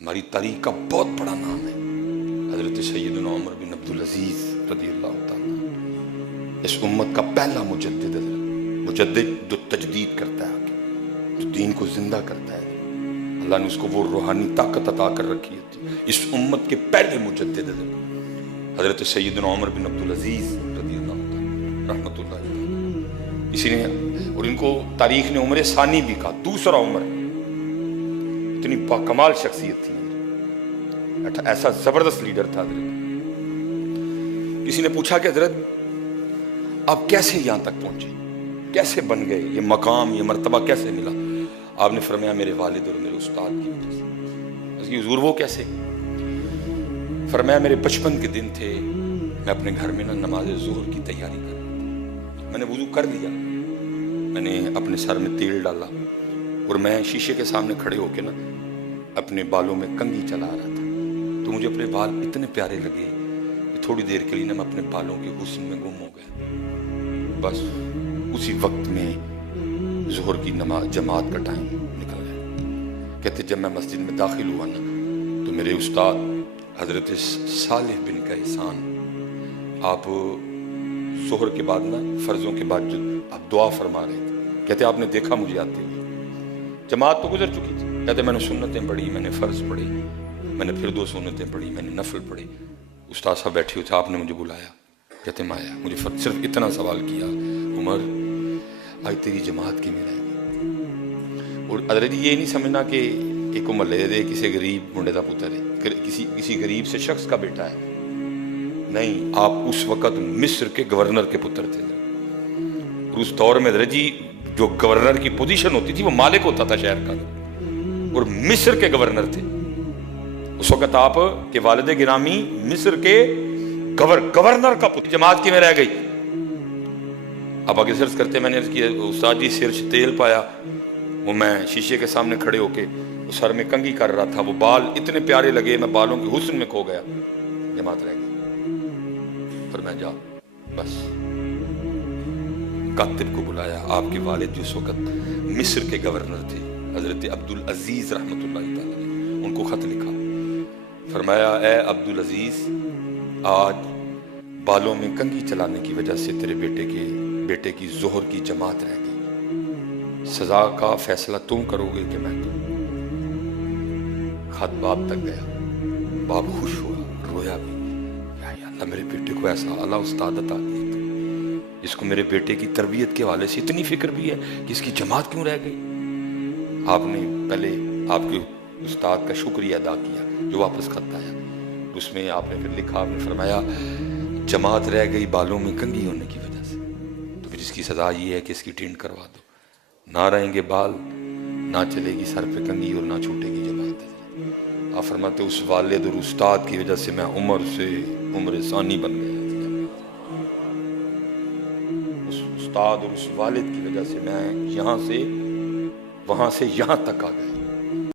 ہماری تاریخ کا بہت بڑا نام ہے حضرت سیدنا عمر بن عبد العزیز رضی اللہ تعالیٰ، اس امت کا پہلا مجدد ہے، مجدد جو تجدید کرتا ہے، جو دین کو زندہ کرتا ہے۔ اللہ نے اس کو وہ روحانی طاقت عطا کر رکھی ہے۔ اس امت کے پہلے مجدد ہے حضرت سیدنا عمر بن عبد العزیز رضی اللہ تعالیٰ رحمۃ اللہ علیہ۔ اسی نے اور ان کو تاریخ نے عمر ثانی بھی کہا، دوسرا عمر۔ اتنی باکمال شخصیت تھی، ایسا زبردست لیڈر تھا حضرت۔ کسی نے پوچھا کہ حضرت آپ کیسے یہاں تک پہنچے، کیسے بن گئے، یہ مقام یہ مرتبہ کیسے ملا؟ آپ نے فرمایا میرے والد اور میرے استاد کی وجہ سے۔ اس کی حضور وہ کیسے؟ فرمایا میرے بچپن کے دن تھے، میں اپنے گھر میں نماز ظہر کی تیاری کر رہا تھا، میں نے وضو کر لیا، میں نے اپنے سر میں تیل ڈالا اور میں شیشے کے سامنے کھڑے ہو کے اپنے بالوں میں کنگھی چلا رہا تھا، تو مجھے اپنے بال اتنے پیارے لگے کہ تھوڑی دیر کے لیے میں اپنے بالوں کے حسن میں گم ہو گیا۔ بس اسی وقت میں ظہر کی نماز جماعت کا ٹائم نکل گیا۔ کہتے جب میں مسجد میں داخل ہوا تو میرے استاد حضرت صالح بن کیسان، آپ ظہر کے بعد فرضوں کے بعد جو آپ دعا فرما رہے تھے، کہتے آپ نے دیکھا مجھے آتے ہوئے، جماعت تو گزر چکی تھی، کہتے میں نے سنتیں پڑھی، میں نے فرض پڑھی، میں نے پھر 2 سنتیں پڑھی، میں نے نفل پڑھی، استاد صاحب بیٹھے ہوئے تھے، آپ نے مجھے بلایا، کہتے میں آیا، مجھے صرف اتنا سوال کیا، عمر آج تیری جماعت کی میں رہے گی؟ اور حضرت یہ نہیں سمجھنا کہ ایک محلے دے کسی غریب منڈے دا پتر ہے، کسی غریب سے شخص کا بیٹا ہے، نہیں، آپ اس وقت مصر کے گورنر کے پتر تھے۔ اور اس دور میں حضرت جی جو گورنر کی پوزیشن ہوتی تھی وہ مالک ہوتا تھا شہر کا، اور مصر کے گورنر تھے اس وقت۔ آپ کے والد گرامی مصر کے گورنر کا پتر، جماعت کی میں رہ گئی۔ اب آگے سرچ کرتے میں نے عرض کیا استاد جی سر سے تیل پایا، وہ میں شیشے کے سامنے کھڑے ہو کے سر میں کنگھی کر رہا تھا، وہ بال اتنے پیارے لگے میں بالوں کے حسن میں کھو گیا، جماعت رہ گئی۔ پھر میں جا بس کاتب کو بلایا، آپ کے والد جو اس وقت مصر کے گورنر تھے حضرت عبد العزیز رحمۃ اللہ تعالیٰ نے ان کو خط لکھا، فرمایا اے عبد العزیز، آج بالوں میں کنگھی چلانے کی وجہ سے تیرے بیٹے کی ظہر کی جماعت رہ گئی، سزا کا فیصلہ تم کرو گے کہ میں کروں؟ خط باپ تک گیا، باپ خوش ہوا، رویا بھی، یا اللہ میرے بیٹے کو ایسا اعلیٰ استاد عطا کیا تھا، اس کو میرے بیٹے کی تربیت کے حوالے سے اتنی فکر بھی ہے کہ اس کی جماعت کیوں رہ گئی۔ آپ نے پہلے آپ کے استاد کا شکریہ ادا کیا جو واپس خط آیا، اس میں آپ نے پھر لکھا، آپ نے فرمایا جماعت رہ گئی بالوں میں کنگھی ہونے کی وجہ سے، تو پھر اس کی سزا یہ ہے کہ اس کی ٹینٹ کروا دو، نہ رہیں گے بال، نہ چلے گی سر پہ کنگھی اور نہ چھوٹے گی جماعت۔ آپ فرماتے اس والد اور استاد کی وجہ سے میں عمر سے عمر ثانی بن گیا، اس استاد اور اس والد کی وجہ سے میں یہاں سے وہاں سے یہاں تک آ گیا۔